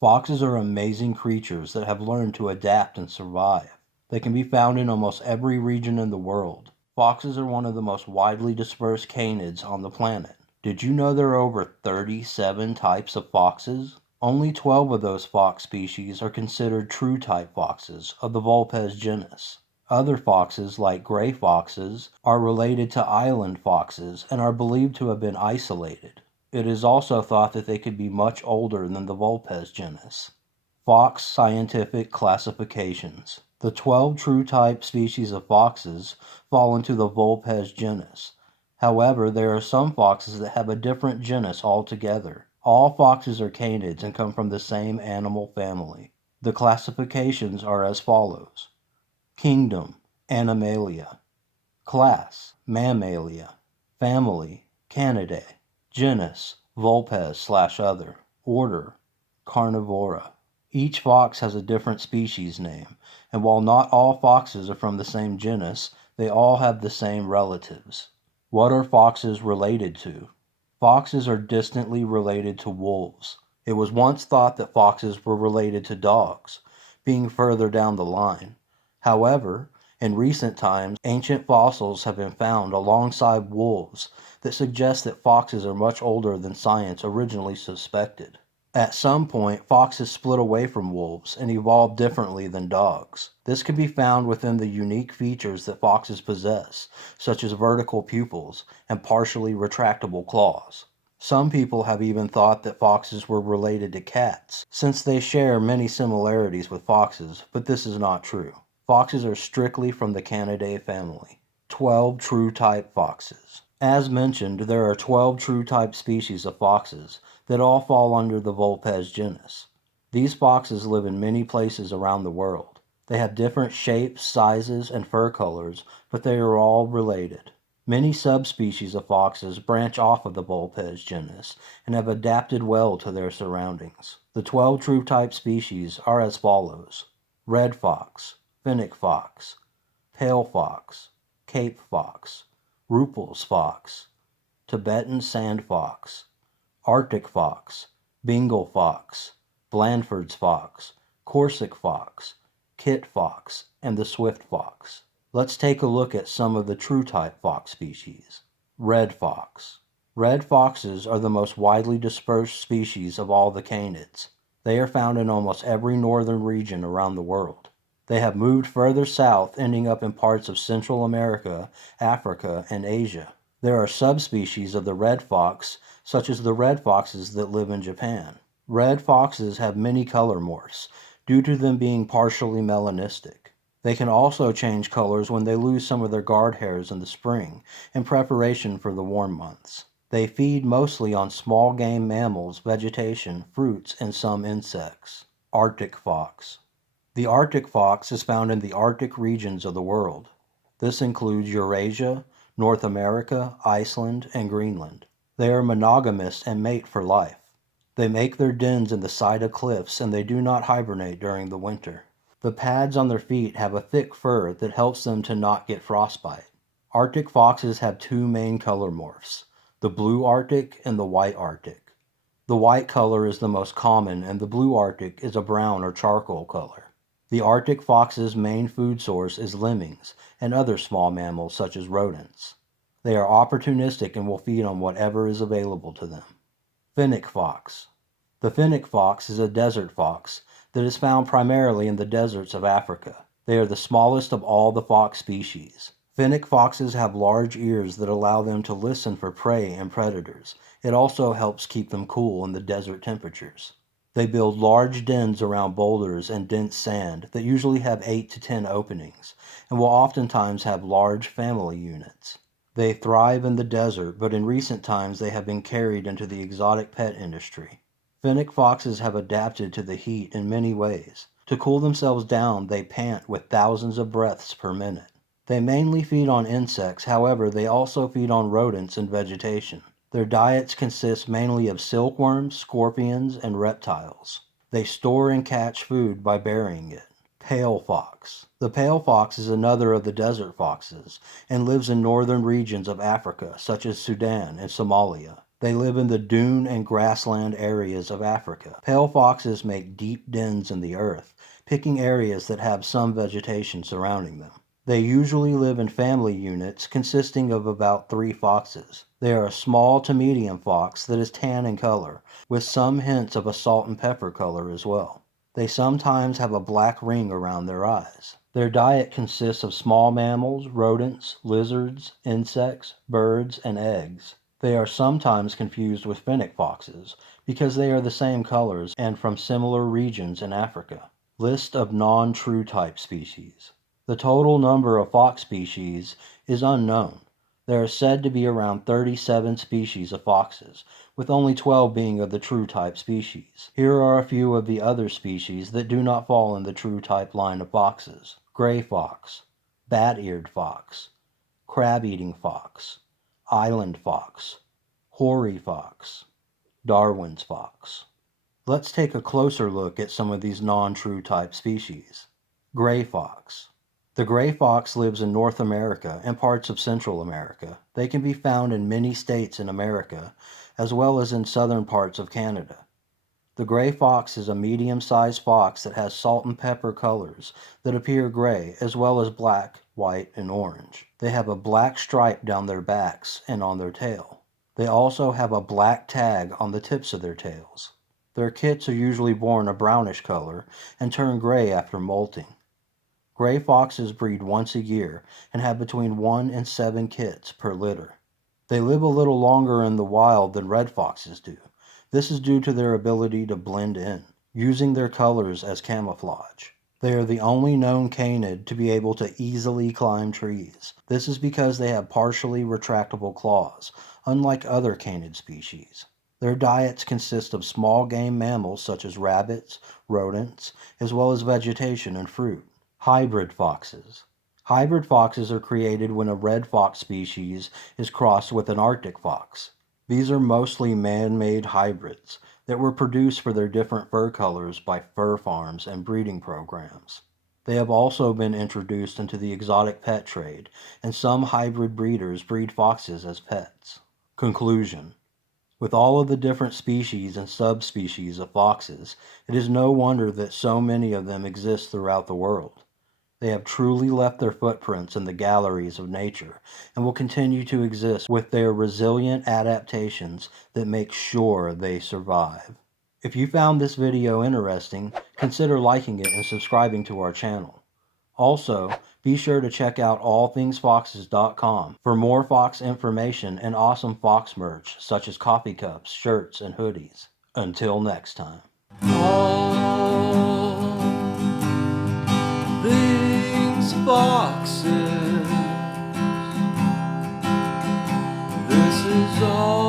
Foxes are amazing creatures that have learned to adapt and survive. They can be found in almost every region in the world. Foxes are one of the most widely dispersed canids on the planet. Did you know there are over 37 types of foxes? Only 12 of those fox species are considered true type foxes of the Vulpes genus. Other foxes, like gray foxes, are related to island foxes and are believed to have been isolated. It is also thought that they could be much older than the Vulpes genus. Fox scientific classifications. The 12 true type species of foxes fall into the Vulpes genus. However, there are some foxes that have a different genus altogether. All foxes are canids and come from the same animal family. The classifications are as follows. Kingdom, Animalia. Class, Mammalia. Family, Canidae. Genus, Vulpes/other. Order, Carnivora. Each fox has a different species name, and while not all foxes are from the same genus, they all have the same relatives. What are foxes related to? Foxes are distantly related to wolves. It was once thought that foxes were related to dogs, being further down the line. However, in recent times, ancient fossils have been found alongside wolves that suggest that foxes are much older than science originally suspected. At some point, foxes split away from wolves and evolved differently than dogs. This can be found within the unique features that foxes possess, such as vertical pupils and partially retractable claws. Some people have even thought that foxes were related to cats, since they share many similarities with foxes, but this is not true. Foxes are strictly from the Canidae family. 12 true type foxes. As mentioned, there are 12 true type species of foxes that all fall under the Vulpes genus. These foxes live in many places around the world. They have different shapes, sizes, and fur colors, but they are all related. Many subspecies of foxes branch off of the Vulpes genus and have adapted well to their surroundings. The 12 true type species are as follows. Red fox, Fennec fox, pale fox, Cape fox, Rüppell's fox, Tibetan sand fox, Arctic fox, Bengal fox, Blanford's fox, Corsac fox, kit fox, and the swift fox. Let's take a look at some of the true type fox species. Red fox. Red foxes are the most widely dispersed species of all the canids. They are found in almost every northern region around the world. They have moved further south, ending up in parts of Central America, Africa, and Asia. There are subspecies of the red fox, such as the red foxes that live in Japan. Red foxes have many color morphs, due to them being partially melanistic. They can also change colors when they lose some of their guard hairs in the spring, in preparation for the warm months. They feed mostly on small game mammals, vegetation, fruits, and some insects. Arctic fox. The Arctic fox is found in the Arctic regions of the world. This includes Eurasia, North America, Iceland, and Greenland. They are monogamous and mate for life. They make their dens in the side of cliffs and they do not hibernate during the winter. The pads on their feet have a thick fur that helps them to not get frostbite. Arctic foxes have two main color morphs, the blue Arctic and the white Arctic. The white color is the most common and the blue Arctic is a brown or charcoal color. The Arctic fox's main food source is lemmings and other small mammals such as rodents. They are opportunistic and will feed on whatever is available to them. Fennec fox. The fennec fox is a desert fox that is found primarily in the deserts of Africa. They are the smallest of all the fox species. Fennec foxes have large ears that allow them to listen for prey and predators. It also helps keep them cool in the desert temperatures. They build large dens around boulders and dense sand that usually have 8 to 10 openings, and will oftentimes have large family units. They thrive in the desert, but in recent times they have been carried into the exotic pet industry. Fennec foxes have adapted to the heat in many ways. To cool themselves down, they pant with thousands of breaths per minute. They mainly feed on insects, however, they also feed on rodents and vegetation. Their diets consist mainly of silkworms, scorpions, and reptiles. They store and catch food by burying it. Pale fox. The pale fox is another of the desert foxes and lives in northern regions of Africa such as Sudan and Somalia. They live in the dune and grassland areas of Africa. Pale foxes make deep dens in the earth, picking areas that have some vegetation surrounding them. They usually live in family units consisting of about 3 foxes. They are a small to medium fox that is tan in color, with some hints of a salt and pepper color as well. They sometimes have a black ring around their eyes. Their diet consists of small mammals, rodents, lizards, insects, birds, and eggs. They are sometimes confused with Fennec foxes because they are the same colors and from similar regions in Africa. List of non-true type species. The total number of fox species is unknown. There are said to be around 37 species of foxes, with only 12 being of the true type species. Here are a few of the other species that do not fall in the true type line of foxes: gray fox, bat-eared fox, crab-eating fox, island fox, hoary fox, Darwin's fox. Let's take a closer look at some of these non-true type species. Gray fox. The gray fox lives in North America and parts of Central America. They can be found in many states in America, as well as in southern parts of Canada. The gray fox is a medium-sized fox that has salt and pepper colors that appear gray, as well as black, white, and orange. They have a black stripe down their backs and on their tail. They also have a black tag on the tips of their tails. Their kits are usually born a brownish color and turn gray after molting. Gray foxes breed once a year and have between 1 and 7 kits per litter. They live a little longer in the wild than red foxes do. This is due to their ability to blend in, using their colors as camouflage. They are the only known canid to be able to easily climb trees. This is because they have partially retractable claws, unlike other canid species. Their diets consist of small game mammals such as rabbits, rodents, as well as vegetation and fruit. Hybrid foxes. Hybrid foxes are created when a red fox species is crossed with an Arctic fox. These are mostly man-made hybrids that were produced for their different fur colors by fur farms and breeding programs. They have also been introduced into the exotic pet trade, and some hybrid breeders breed foxes as pets. Conclusion. With all of the different species and subspecies of foxes, it is no wonder that so many of them exist throughout the world. They have truly left their footprints in the galleries of nature and will continue to exist with their resilient adaptations that make sure they survive. If you found this video interesting, consider liking it and subscribing to our channel. Also, be sure to check out allthingsfoxes.com for more fox information and awesome fox merch such as coffee cups, shirts, and hoodies. Until next time. Foxes. This is all.